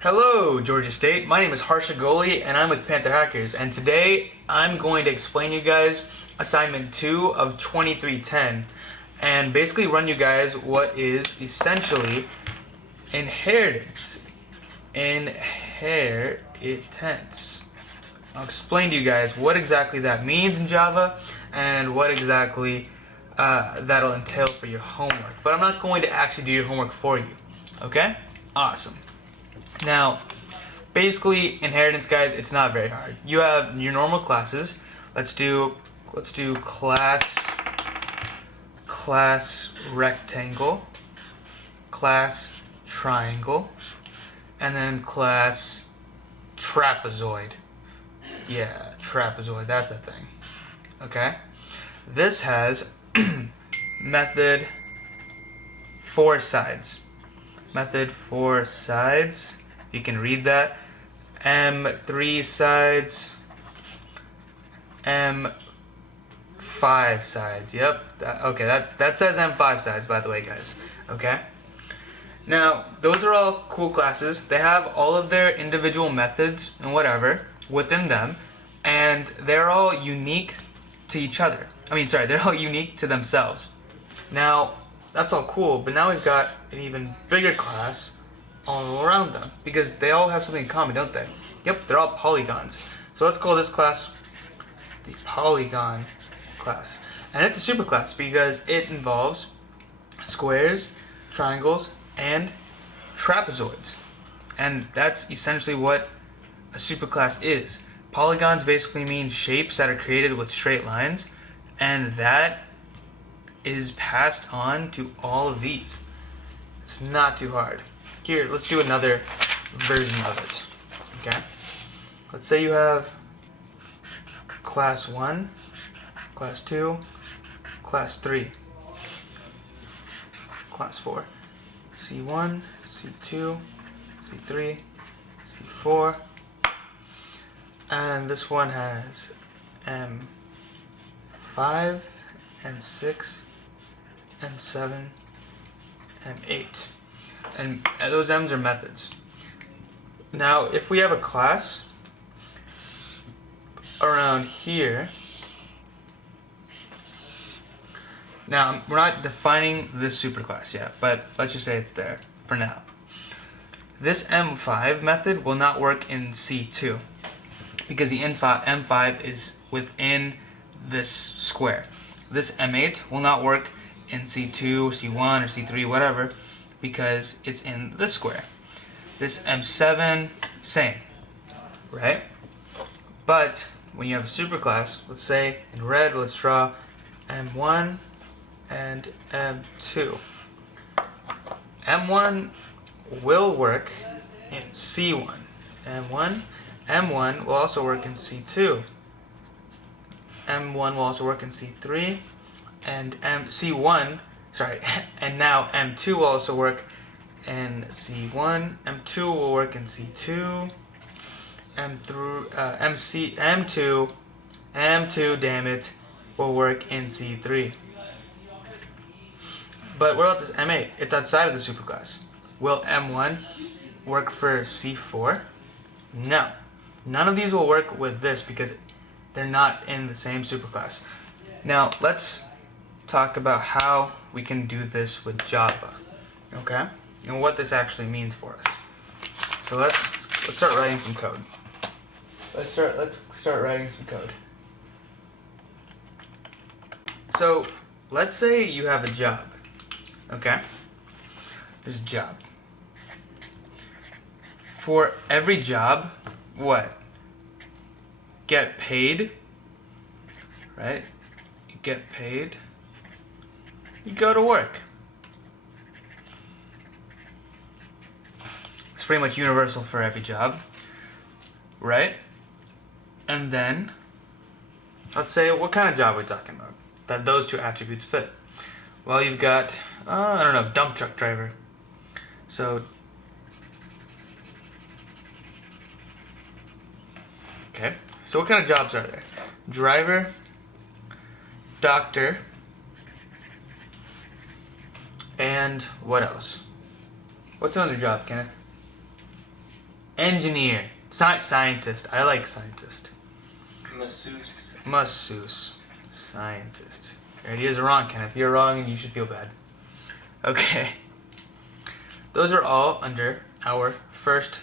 Hello, Georgia State. My name is Harsha Goli, and I'm with PantherHackers. And today, I'm going to explain you guys assignment 2 of 2310, and basically run you guys what is essentially inheritance. Inheritance. I'll explain to you guys what exactly that means in Java and what exactly that'll entail for your homework. But I'm not going to actually do your homework for you. Okay? Awesome. Now, basically, inheritance, guys, it's not very hard. You have your normal classes. Let's do class rectangle, class triangle, and then class trapezoid. Yeah, trapezoid, that's a thing. Okay? This has method 4 sides. Method 4 sides. You can read that. M3 sides. M5 sides. Yep. That says M5 sides, by the way, guys. Okay? Now, those are all cool classes. They have all of their individual methods and whatever within them, and they're all unique to each other. They're all unique to themselves. Now, that's all cool, but now we've got an even bigger class all around them, because they all have something in common, don't they? Yep, they're all polygons. So let's call this class the polygon class. And it's a superclass because it involves squares, triangles, and trapezoids. And that's essentially what a superclass is. Polygons basically mean shapes that are created with straight lines, and that is passed on to all of these. It's not too hard. Here, let's do another version of it. Okay? Let's say you have class 1, class 2, class 3, class 4, C1, C2, C3, C4, and this one has M5, M6, M7, M8. And those M's are methods. Now, if we have a class around here, now we're not defining this superclass yet, but let's just say it's there for now. This M5 method will not work in C2 because the M5 is within this square. This M8 will not work in C2, C1, or C3, whatever, because it's in this square. This M7, same, right? But when you have a superclass, let's say in red, let's draw M1 and M2. M1 will work in C1. M1 will also work in C2. M1 will also work in C3, and and now M2 will also work in C1, M2 will work in C2, M2, damn it, will work in C3. But what about this M8? It's outside of the superclass. Will M1 work for C4? No. None of these will work with this because they're not in the same superclass. Now, let's talk about how we can do this with Java, okay? And what this actually means for us. So let's start writing some code. Let's start writing some code. So let's say you have a job, okay? There's a job. For every job, what? Get paid, right? You get paid. You go to work. It's pretty much universal for every job, right? And then, let's say, what kind of job are we talking about that those two attributes fit? Well, you've got, dump truck driver. So, okay. So what kind of jobs are there? Driver, doctor, and what else? What's another job, Kenneth? Engineer. Scientist. I like scientist. Masseuse. Masseuse. Scientist. Your ideas are wrong, Kenneth. You're wrong and you should feel bad. Okay. Those are all under our first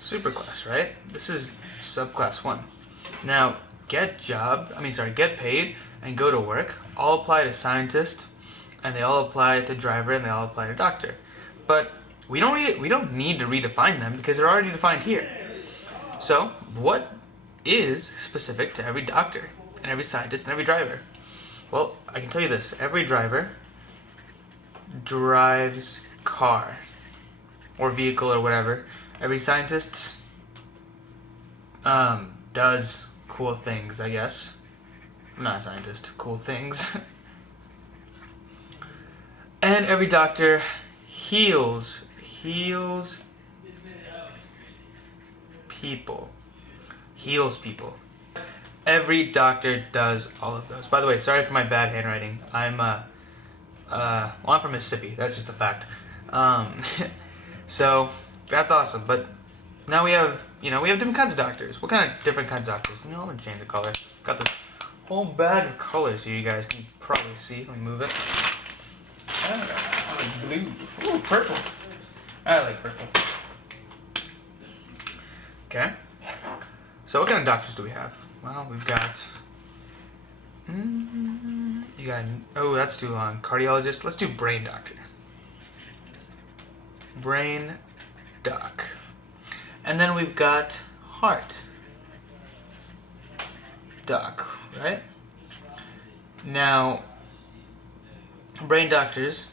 superclass, right? This is subclass 1. Now, get paid and go to work all apply to scientist, and they all apply to driver, and they all apply to doctor. But we don't need to redefine them because they're already defined here. So, what is specific to every doctor and every scientist and every driver? Well, I can tell you this. Every driver drives car or vehicle or whatever. Every scientist does cool things, I guess. I'm not a scientist. Cool things. And every doctor heals people. Heals people. Every doctor does all of those. By the way, sorry for my bad handwriting. I'm from Mississippi. That's just a fact. So that's awesome. But now we have different kinds of doctors. What kind of different kinds of doctors? I'm gonna change the color. Got this whole bag of colors here. You guys can probably see. Let me move it. I like blue. Ooh, purple. I like purple. Okay. So what kind of doctors do we have? Well, we've got. Oh, that's too long. Cardiologist. Let's do brain doctor. Brain doc. And then we've got heart doc, right? Now, brain doctors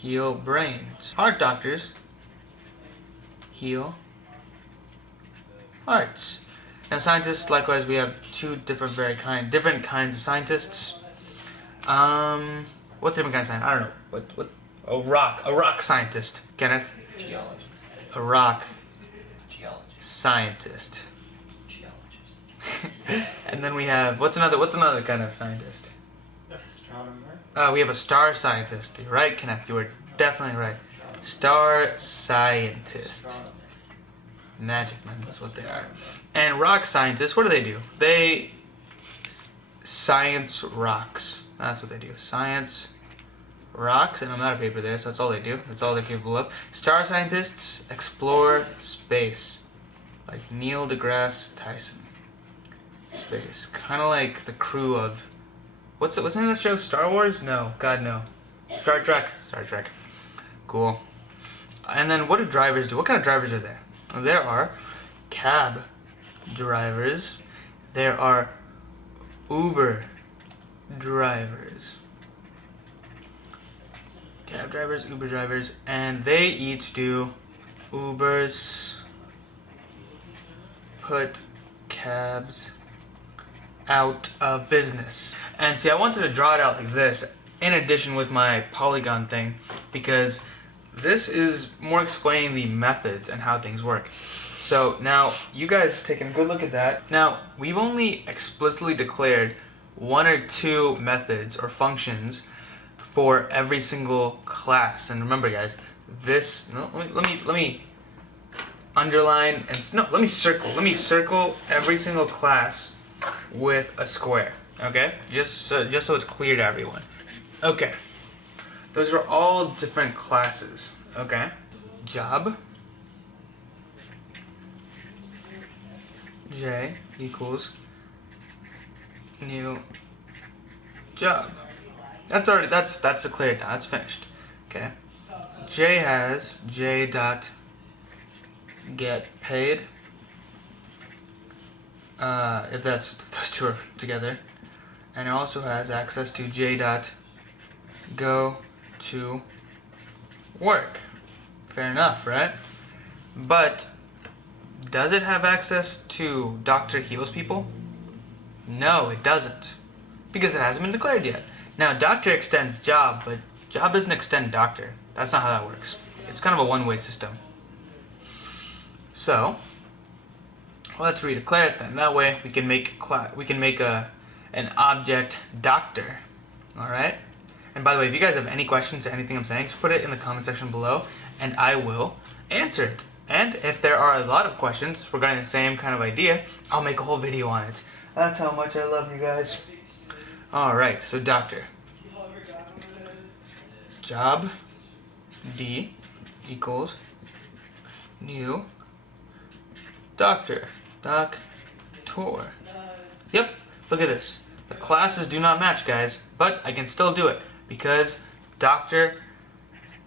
heal brains. Heart doctors heal hearts. Now, scientists, likewise, we have two different kinds of scientists. What's different kind of scientist? I don't know. What? A rock scientist, Kenneth. Geologist. A rock Geologist. Scientist. Geologist. And then we have what's another kind of scientist? Astronomer. We have a star scientist. You're right, Kenneth. You were definitely right. Star scientist. Astronomer. Magic men, that's what they are. And rock scientists, what do? They science rocks. That's what they do. Science rocks, and I'm out of paper there, so that's all they do. That's all they're capable of. Star scientists explore space, like Neil deGrasse Tyson. Space, kind of like the crew of what's the name of the show? Star Wars? No, God no. Star Trek. Star Trek. Cool. And then what do drivers do? What kind of drivers are there? There are cab drivers. There are Uber drivers. Cab drivers, Uber drivers, and they each do Ubers, put cabs out of business. And see, I wanted to draw it out like this in addition with my polygon thing because this is more explaining the methods and how things work. So now you guys have taken a good look at that. Now we've only explicitly declared one or two methods or functions for every single class. And remember, guys, let me underline and let me circle every single class with a square. Okay, just so it's clear to everyone. Okay, those are all different classes. Okay, job. J equals new job. That's declared now. That's finished. Okay. J has J dot get paid. If those two are together, and it also has access to J dot go to work. Fair enough, right? But does it have access to Dr. Heals people? No, it doesn't, because it hasn't been declared yet. Now, doctor extends job, but job doesn't extend doctor. That's not how that works. It's kind of a one-way system. So, let's redeclare it then. That way, we can make an object doctor. All right. And by the way, if you guys have any questions to anything I'm saying, just put it in the comment section below, and I will answer it. And if there are a lot of questions regarding the same kind of idea, I'll make a whole video on it. That's how much I love you guys. Alright, so doctor. Job D equals new doctor. Doctor. Yep, look at this. The classes do not match, guys, but I can still do it because doctor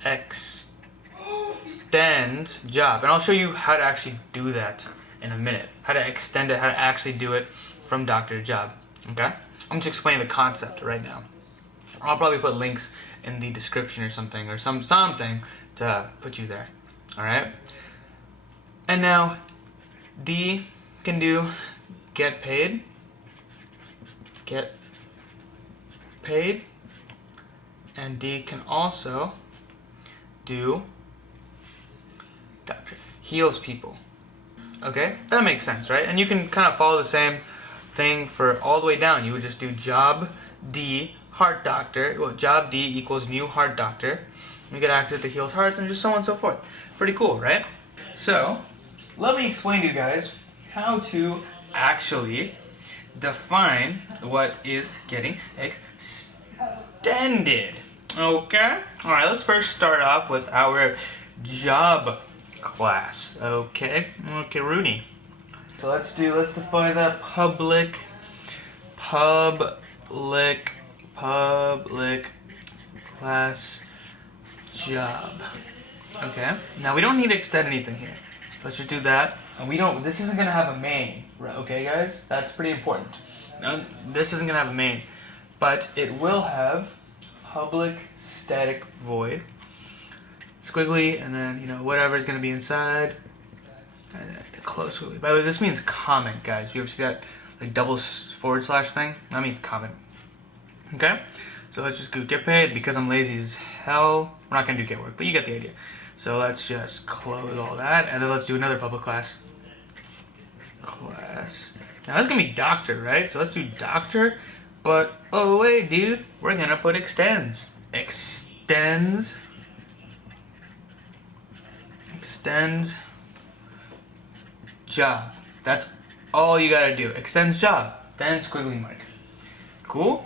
extends job. And I'll show you how to actually do that in a minute. How to extend it, how to actually do it from doctor to job. Okay? I'm just explaining the concept right now. I'll probably put links in the description or something to put you there. Alright? And now D can do get paid. Get paid. And D can also do doctor. Heals people. Okay? That makes sense, right? And you can kind of follow the same thing for all the way down. You would just do job D heart doctor. Well, job D equals new heart doctor. You get access to heals hearts and just so on and so forth. Pretty cool, right? So, let me explain to you guys how to actually define what is getting extended. Okay? Alright, let's first start off with our job class. Okay? Okay, Rooney. So let's define that public class job. Okay? Now we don't need to extend anything here. Let's just do that. And this isn't gonna have a main, right? Okay guys? That's pretty important. Now, this isn't gonna have a main, but it will have public static void, squiggly, and then, whatever is gonna be inside, and then close squiggly. By the way, this means comment, guys. You ever see that, like, double forward slash thing? That means comment. Okay? So let's just do get paid. Because I'm lazy as hell, we're not gonna do get work, but you get the idea. So let's just close all that, and then let's do another public class. Now that's gonna be doctor, right? So let's do doctor, but oh wait, dude, we're gonna put extends. Extends job. That's all you gotta do. Extends job, then squiggly mark. Cool?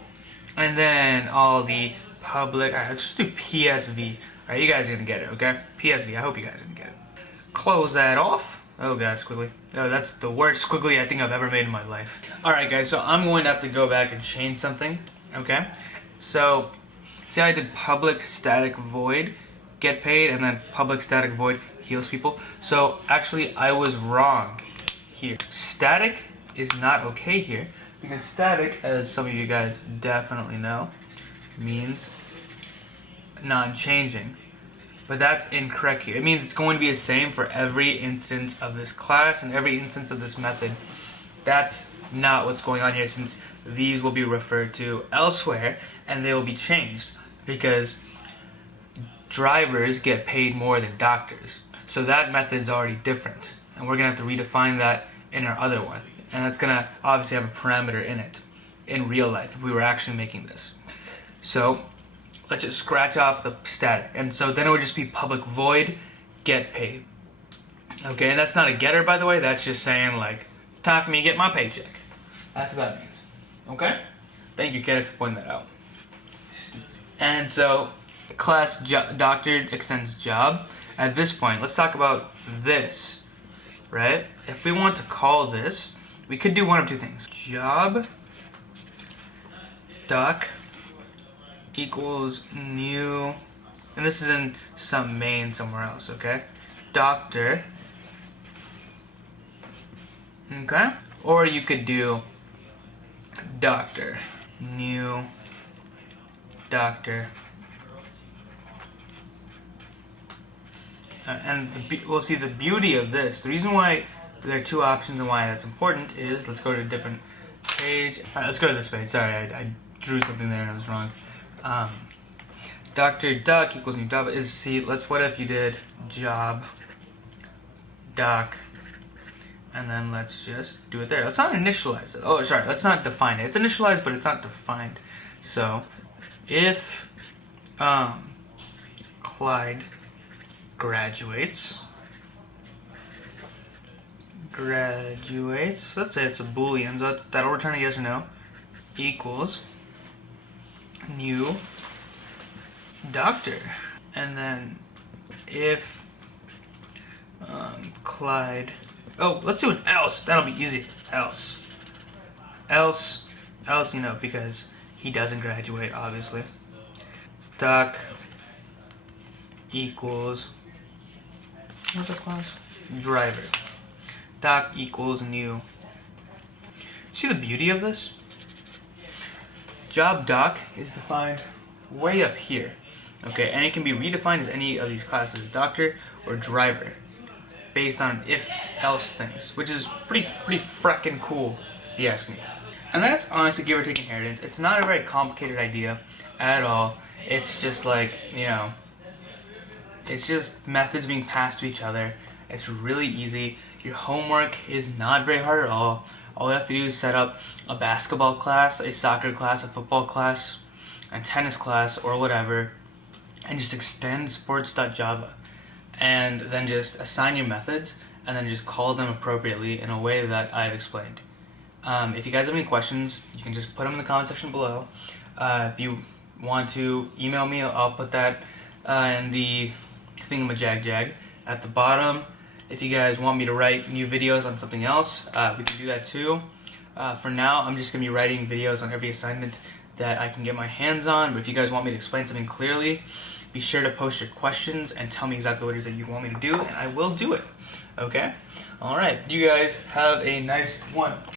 And then all the public, alright, let's just do PSV. Alright, you guys are gonna get it, okay? PSV, I hope you guys are gonna get it. Close that off. Oh god, squiggly. Oh, that's the worst squiggly I think I've ever made in my life. Alright guys, so I'm going to have to go back and change something, okay? So, see how I did public static void, get paid, and then public static void heals people? So, actually, I was wrong here. Static is not okay here, because static, as some of you guys definitely know, means non-changing. But that's incorrect here. It means it's going to be the same for every instance of this class and every instance of this method. That's not what's going on here, since these will be referred to elsewhere and they will be changed because drivers get paid more than doctors. So that method is already different, and we're going to have to redefine that in our other one. And that's going to obviously have a parameter in it in real life if we were actually making this. So let's just scratch off the static. And so then it would just be public void get paid. Okay, and that's not a getter, by the way. That's just saying, like, time for me to get my paycheck. That's what that means. Okay? Thank you, Kenneth, for pointing that out. And so, class doctor extends job. At this point, let's talk about this, right? If we want to call this, we could do one of two things. Job doc equals new, and this is in some main somewhere else, okay? Doctor, okay? Or you could do doctor, new doctor, and we'll see the beauty of this. The reason why there are two options and why that's important is, let's go to a different page. Alright, let's go to this page. Sorry, I drew something there and I was wrong. Doctor duck equals new job is, see, what if you did job doc, and then let's just do it there. Let's not initialize it. Oh, sorry, let's not define it. It's initialized, but it's not defined. So, if Clyde graduates. Let's say it's a boolean, so that'll return a yes or no. Equals new doctor. And then if Clyde, oh, let's do an else. That'll be easy. Else, because he doesn't graduate, obviously. Doc equals, what's that class? Driver. Doc equals new. See the beauty of this? Job doc is defined way up here. Okay, and it can be redefined as any of these classes, doctor or driver, based on if-else things, which is pretty frickin' cool, if you ask me. And that's honestly give or take inheritance. It's not a very complicated idea at all. It's just like, it's just methods being passed to each other. It's really easy. Your homework is not very hard at all. All you have to do is set up a basketball class, a soccer class, a football class, a tennis class, or whatever, and just extend sports.java. And then just assign your methods, and then just call them appropriately in a way that I've explained. If you guys have any questions, you can just put them in the comment section below. If you want to email me, I'll put that in the thingamajag at the bottom. If you guys want me to write new videos on something else, we can do that too. For now, I'm just going to be writing videos on every assignment that I can get my hands on, but if you guys want me to explain something clearly, be sure to post your questions and tell me exactly what it is that you want me to do, and I will do it. Okay? Alright, you guys have a nice one.